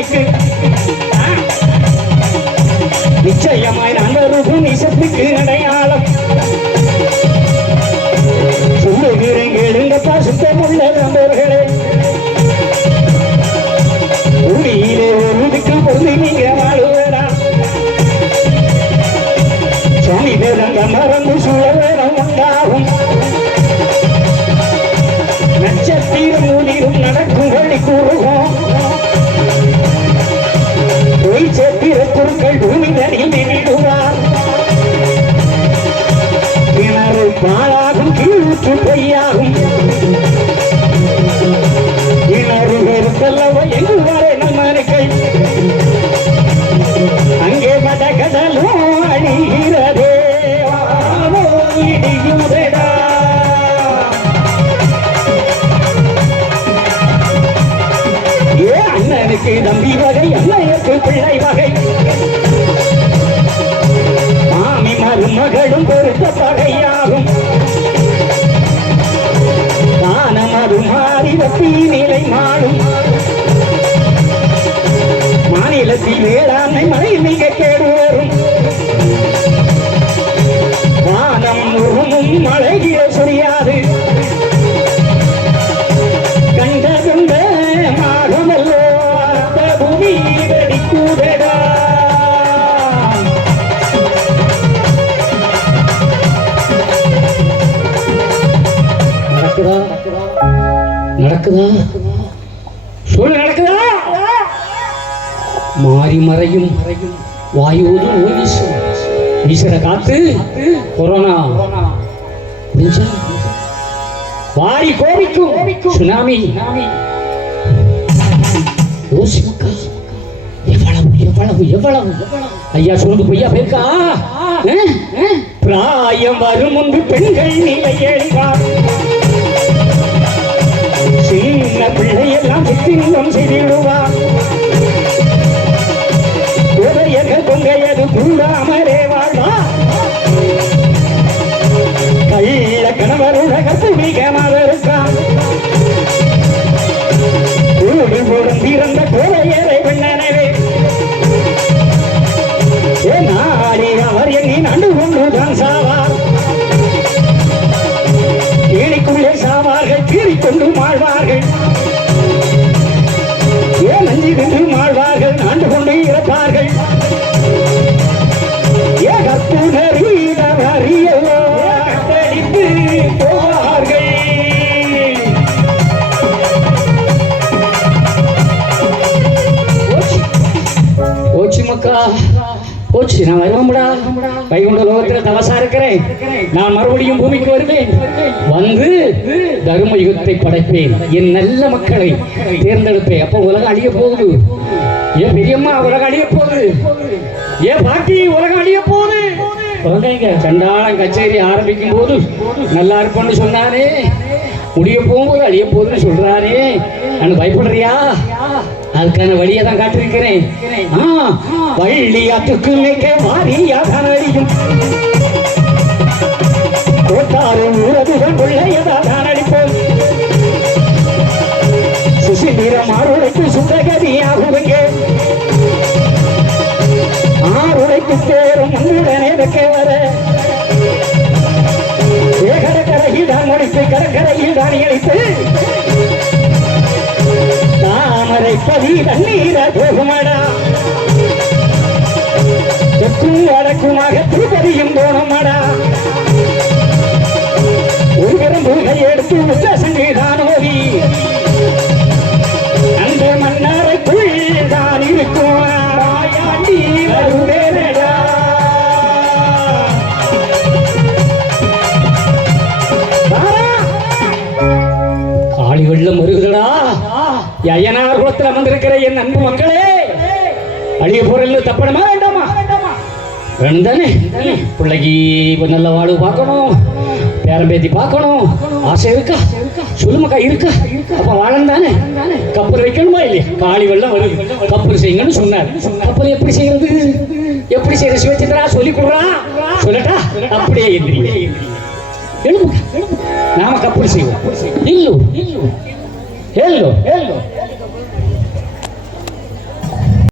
அன்னைக்கு நிச்சயமாய் நான் வருகும் நிசத்துக்கு அடையாளம். சொல்லுகிறேன் கேளுங்கப்பா சுத்தமுள்ள நண்பர்களே. ஊழியிலே ஒரு திக்கு பொருள் நீங்க வாழுவேடா. சுவாமி வேதங்க மறந்து உண்டாகும். நட்சத்திரம் நடக்கும் வழி கூறுவோம். கிணறு பாழாகும் கீழ்த்து பொய்யாகும். கிணறு வெறுத்தல்லவ எங்கு வரை நம்மனுக்கை அங்கே மத கடலும் அழிகிறதே இடியுதடா ஏ அண்ணனுக்கு தம்பி வகை அண்ணனுக்கு பிள்ளை வகை. மழை மிக கேடு வானம் உருமும் மழைகிற சொரியாது. கண்டதுண்ட மாகமல்லோ பூமி நடக்குதா? நடக்குதா சொல்லு நடக்குதா மாறி மறையும். வாயுவதும் ஓய் வீசுற காத்து கொரோனா. வாரி கோபிக்கும். சுனாமி. யோசி எவ்வளவு எவ்வளவு எவ்வளவு? ஐயா சொல்லுங்க பொய்யா போயிருக்கா? பிராயம் வரும் முன்பு பெண்கள் நிலை எழுவார் சின்ன பிள்ளையெல்லாம் சித்திரம் செய்திடுவார் கொண்டும் வாழ்வார்கள். ஏன் நஞ்சி நின்று வாழ்வார்கள் ஆண்டு கொண்டு இறப்பார்கள். ஏ கற்புணரீடம் அறியவோ? கட்டடித்து போவார்கள். மக்கா. போச்சு. நான் வருவோம்டா வைகுண்ட லோகத்தில் தவசா இருக்கிறேன். நான் மறுபடியும் பூமிக்கு வருவேன். வந்து தர்ம யுகத்தை படைப்பேன். என் நல்ல மக்களை தேர்ந்தெடுப்பேன். அப்போ உலகம் அழிய போகுது. ஏன் பெரியம்மா உலகம் அழிய போகுது. ஏன் பாட்டி உலகம் அழிய போகுது. குழந்தைங்க சண்டாளம் கச்சேரி ஆரம்பிக்கும் போது நல்லா இருப்போம்னு சொன்னாரே. முடிய போகும்போது அழிய போகுதுன்னு சொல்றானே நான் பயப்படுறியா? அதுக்கான வழியை தான் காட்டிருக்கிறேன். ஆ, வள்ளி அத்துக்கு வள்ளியாத்துக்கு வாரியா தான் அடிக்கும் கோட்டாரும் உறவுகள் ஊரதுடன் கொள்ளையதாக நடிப்போம் சுசிந்திரம் அருளைக்கு சுந்தகதியாகுவங்க. ஆறுடைக்கு தேரும் உடனே வைக்க வர கடற்கரையில் தான் இழைத்து தாமரை பதி தண்ணீர போகுமடா தெற்கும் வடக்குமாக வெள்ளம் வருகுதடா ஐயனார் குளத்தில் அமர்ந்திருக்கிற என் அன்பு மக்களே அழிய பொருள் தப்பணுமா வேண்டாமா? வேண்டானே பிள்ளைக்கு இப்ப நல்ல வாழ்வு பார்க்கணும். பேரம்பேத்தி பார்க்கணும். ஆசை இருக்கா? சொல்லுமாக்கா இருக்கா? அப்ப வாழம் தானே கப்பல் வைக்கணுமா இல்லையா? காளி வெள்ளம் வருது. கப்பல் செய்யுங்கன்னு சொன்னார். கப்பல் எப்படி செய்யறது? எப்படி செய்யற சிவச்சந்திரா சொல்லி கொடுறா? சொல்லட்டா? அப்படியே எந்திரி. நாம கப்பல் செய்வோம். இல்லு Hello, hello.